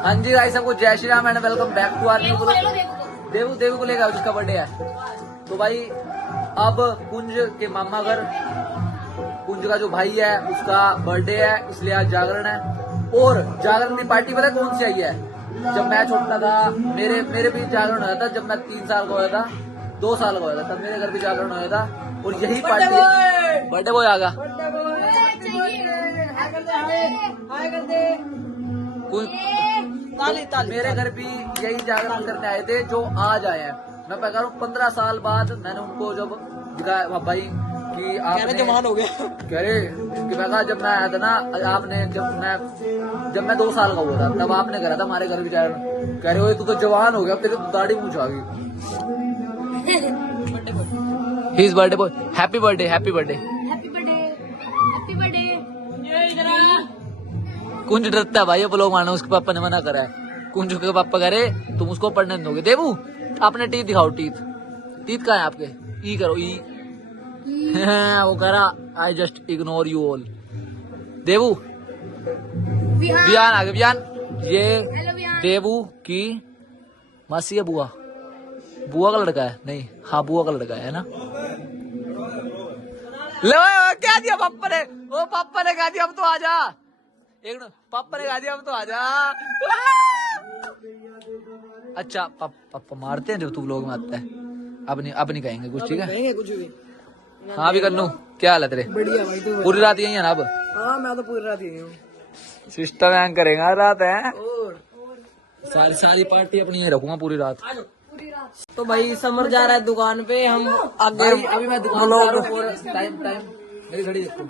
हाँ जी भाई सबको जय Shri Ram and welcome back to our new blog. Devu को लेकर जिसका बर्थडे है। तो भाई अब कुंज के मामा घर, कुंज का जो भाई है उसका बर्थडे है, इसलिए आज जागरण है। और जागरण की पार्टी पता है कौन सी आई है? जब मैं छोटा था मेरे भी जागरण होया था। जब मैं 3 साल का होया था, 2 साल का होया था, तब मेरे घर भी जागरण होया था। और यही पार्टी बर्थडे बॉय आ गया। मेरे घर भी यही जागरण करने आए थे जो आज आए हैं। मैं कह रहा हूँ 15 साल बाद मैंने उनको जब दिखाया भाई कि आपने जवान हो गया। कह रहे कि मैं कहा जब मैं आया था ना, आपने जब मैं 2 साल का हुआ था तब आपने करा था हमारे घर भी जागरण। कह रहे हो तू तो जवान हो गया, तेरे तो दाढ़ी मूंछ आ गई। His birthday boy, happy birthday, happy birthday, happy birthday, happy birthday. Kunj डरता है भाई, अब लोग मानो उसके पापा ने मना करा है। कुंज के पापा कह रहे तुम उसको पढ़ने नहीं दोगे। देवू अपने टीथ दिखाओ, टीथ कहाँ है आपके? ई करो, ई। वो कह रहा I just ignore you all. Devu Viyan आ गया, वियान। ये देवू की मासी है, बुआ का लड़का है। नहीं, हाँ बुआ का लड़का है ना। लो क्या दिया पापा ने? ओ पापा ने कहा दिया अब तो आजा। एक पापा ने कहा दिया अब तो आजा। अच्छा पापा मारते हैं जब तू लोग में आता है। अब नहीं कहेंगे कुछ, ठीक है? कुछ भी। हाँ अभी कन्नू क्या हाल है तेरे? बढ़िया भाई। तो पूरी रात यही है ना अब? हाँ मैं तो पूरी रात यही हूँ। सिस्टम हैंग करेगा रात है। और सारी पार्टी अपनी यही रखूंगा पूरी रात। तो भाई समर जा रहा है दुकान पे, हम आगे। अभी मैं दुकान जा रहा हूँ। टाइम मेरी घड़ी देखो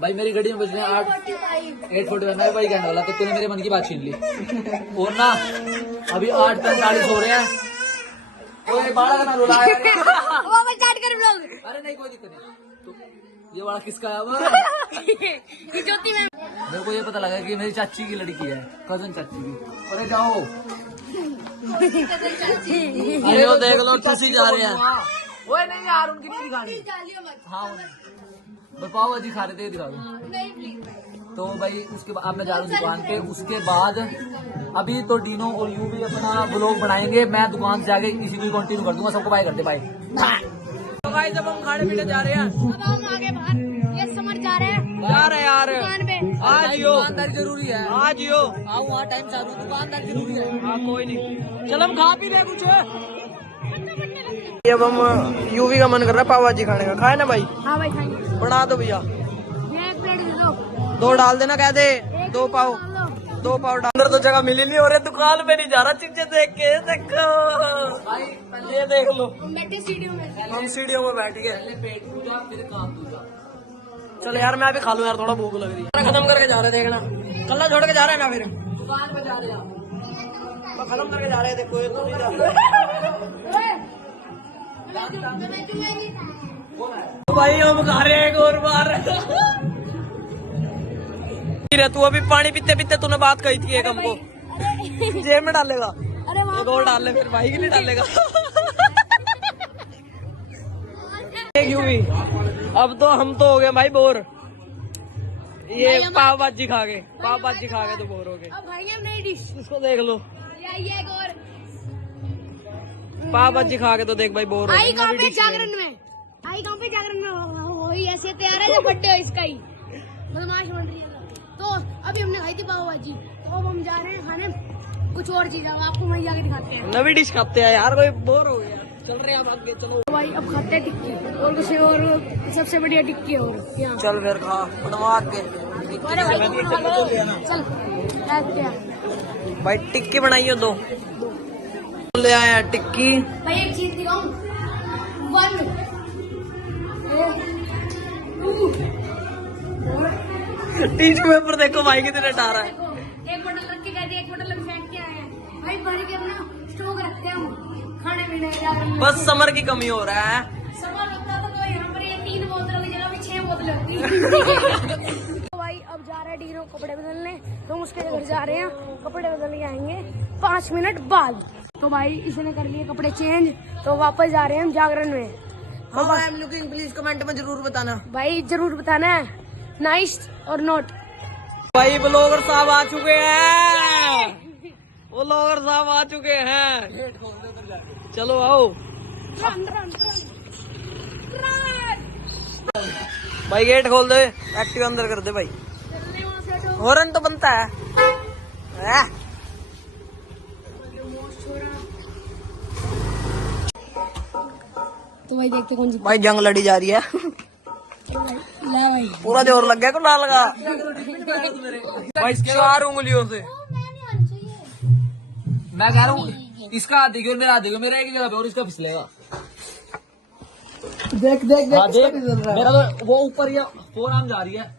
भाई, मेरी घड़ी में बज रहे हैं 8:41। मैं भाई कहने वाला तो तूने मेरे मन की बात छीन ली। और ना अभी 8:45 हो रहे हैं। ओए बाड़ा का ना रोला है। अरे नहीं कोई दिक्कत नहीं। तो ये वाला किसका है? मेरे को ये पता लगा कि मेरी चाची की लड़की है, कजन चाची की। अरे जाओ ये देख लो खुशी जा रहे हैं। ओए नहीं यार उनकी नहीं दिखानी। हाँ पाव भाजी खा रहे थे, दिखा दो। तो भाई उसके बाद मैं जा रहा हूँ दुकान पे। उसके बाद अभी तो डीनो और यू भी अपना ब्लॉग बनाएंगे। मैं दुकान से आके इसी को कंटिन्यू कर दूंगा। सबको बाय करते बाय। तो भाई जब हम खाने पीने जा रहे हैं, अब हम आगे बाहर ये समर जा रहे हैं यार दुकान पे। आज यो दुकानदारी जरूरी है। आज यो आओ वहाँ टाइम चालू, दुकानदारी जरूरी है। हाँ कोई नहीं, चल हम खा पी रहे कुछ। अब हम यूवी का मन कर रहा है पाव भाजी खाने का। खाए ना भाई? हाँ भाई खाएंगे। बना दो भैया, ये 1 प्लेट दे दो। 2 डाल देना, कह दे 2 पाव। 2 पाव डाल। अंदर तो जगह मिली नहीं, और दुकान पे नहीं जा रहा। चीजें देख के देखो भाई, ये देख लो हम बैठे सीढ़ियों में। हम सीढ़ियों में बैठ गए। पहले पेट पूजा फिर काम दूजा। चल यार मैं भी खा लूं यार, थोड़ा भूख लग रही है। खत्म करके जा रहे, देखना कल्ला छोड़ के जा रहे हैं ना। फिर दुकान पे जा रहे हैं। खत्म करके जा रहे हैं। देखो ये तो नहीं जा रहे। तो भाई हम खा रहे हैं एक और बार। तू अभी पानी पीते पीते तूने बात कही थी एक हमको जेब में डालेगा। अरे एक और डाल ले, फिर भाई के लिए डालेगा। क्यों भी अब तो हम तो हो गए भाई बोर। ये पाव भाजी खा के तो बोर हो गए। अब खाएंगे हम नई डिश। इसको देख लो, ये एक और पाव भाजी खा के तो देख भाई बोर हो आई कहाँ पे? गए। जागरण में। आई कहाँ पे? जागरण में वही ऐसे तैयार है जो बर्थडे है इसका ही। बदमाश बन रही है। तो अभी हमने खाई थी पाव भाजी, तो अब हम जा रहे हैं खाने कुछ और चीज। आपको वहीं जाके दिखाते हैं। नवी डिश खाते हैं यार, कोई बोर हो गया। चल रहे हैं आगे, चलो तो भाई अब खाते हैं टिक्की, और कुछ और सबसे बढ़िया टिक्की और यहाँ। चल फिर खा बनवा के। अरे भाई चल खाते हैं। भाई टिक्की बनाइए 2 ले आए हैं टिक्की। भाई एक चीज दिखाऊं। 1 2 टिश्यू पेपर देखो भाई कितने टारा है। एक बोतल रख के गए थे, 1 बोतल फेंक के आए हैं। भाई भर के अपना स्टॉक रखते हैं हम खाने पीने का। बस समर की कमी हो रहा है। सामान होता तो यहाँ पर ये 3 बोतलों की जगह भी 6 बोतलें होती। तो भाई अब जा रहे हैं डीनो कपड़े बदलने। तो हम उसके घर जा रहे हैं, कपड़े बदल के आएंगे 5 मिनट बाद। तो भाई इसने कर लिए कपड़े चेंज, तो वापस जा रहे हैं हम जागरण में। How I am looking, please comment में जरूर बताना। भाई जरूर बताना है नाइस और नॉट। भाई ब्लॉगर साहब आ चुके हैं। वो लोअर साहब आ चुके हैं। चलो आओ भाई, गेट खोल दे, एक्टिव अंदर कर दे भाई। हॉर्न तो बनता है। तो भाई देखते कौन सी भाई जंग लड़ी जा रही है। ला भाई। पूरा जोर लग गया को ना लगा भाई 4 उंगलियों से। मैं कह रहा हूँ इसका हाथ देखिए और मेरा हाथ देखिए, मेरा एक ही जगह पे और इसका फिसलेगा। देख देख देख, हाँ देख, मेरा तो वो ऊपर ही फोर आर्म जा रही है।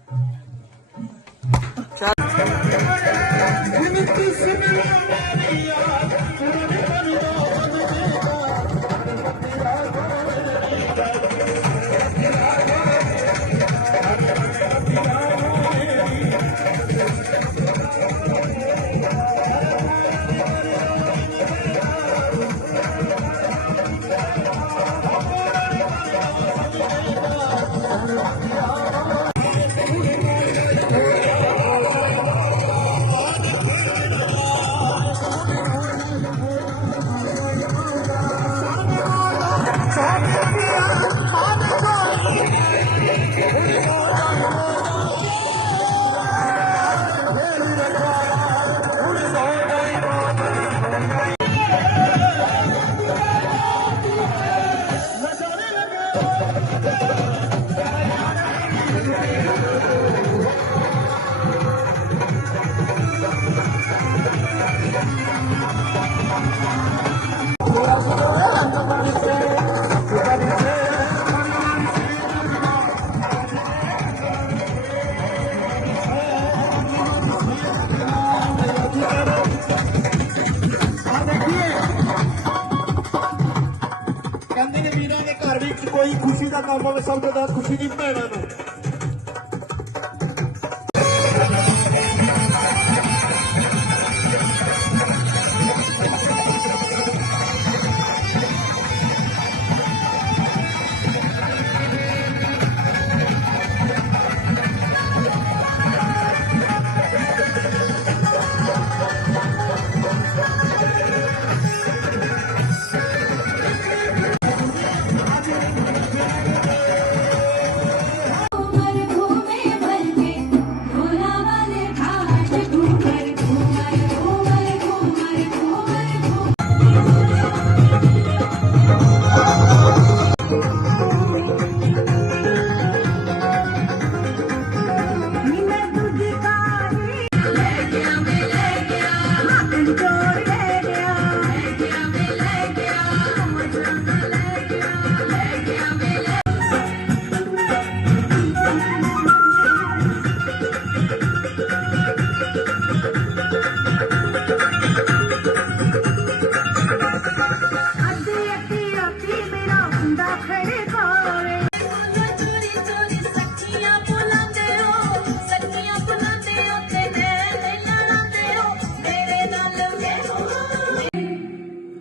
ਕਹਿੰਦੇ ਨੇ ਵੀਰਾਂ ਦੇ ਘਰ ਵਿੱਚ ਕੋਈ ਖੁਸ਼ੀ ਦਾ ਕੰਮ ਹੋਵੇ, ਸਭ ਤੋਂ ਜ਼ਿਆਦਾ ਖੁਸ਼ੀ ਦੀ ਭੈਣਾਂ ਨੂੰ।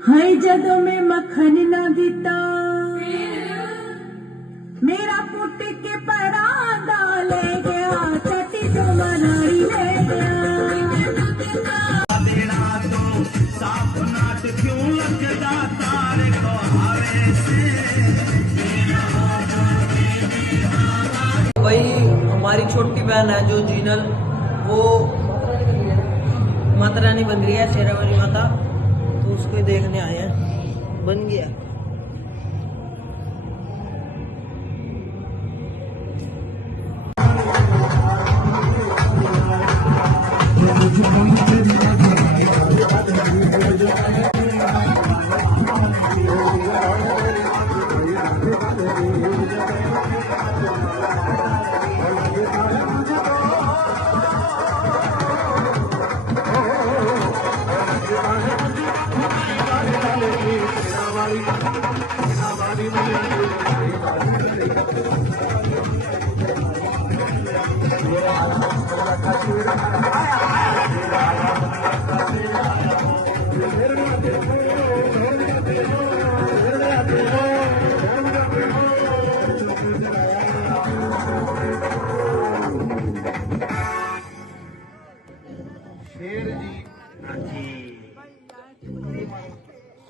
हाय जदों में मक्खन ना दिता मेरा पुट के परांदा ले गया, चटी तो मनाई ले गया। देना तो साफ नाट क्यों लगदा तारे को हारे से। भाई हमारी छोटी बहन है जो जीनल, वो माता रानी बन रही है, शेरावाली माता, तो उसको ही देखने आए हैं। बन गया। वाली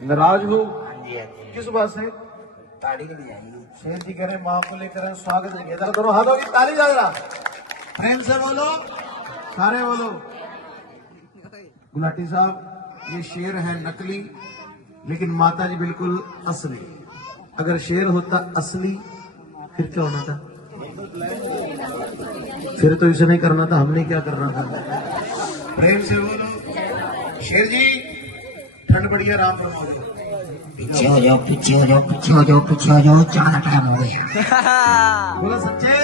नाराज हो? किस बात से? शेर जी कह रहे माँ को लेकर स्वागत है। इधर दोनों हाथों की ताली जरा प्रेम से बोलो, सारे बोलो। गुलाटी साहब, ये शेर है नकली, लेकिन माता जी बिल्कुल असली। अगर शेर होता असली फिर क्या होना था? फिर तो इसे नहीं करना था, हमने क्या करना था? प्रेम से बोलो। शेर जी ठंड बढ़िया, राम फरमाओ। पीछे हो जाओ, पीछे हो जाओ, पीछे हो जाओ, पीछे हो जाओ, ज्यादा टाइम हो गया। बोलो सच्चे।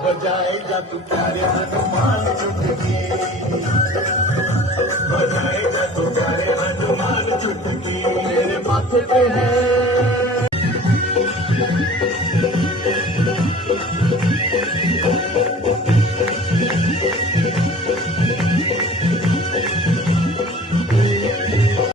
बजाएगा तू प्यारे हनुमान चुटकी, बजाएगा तू प्यारे हनुमान चुटकी, मेरे माथे पे है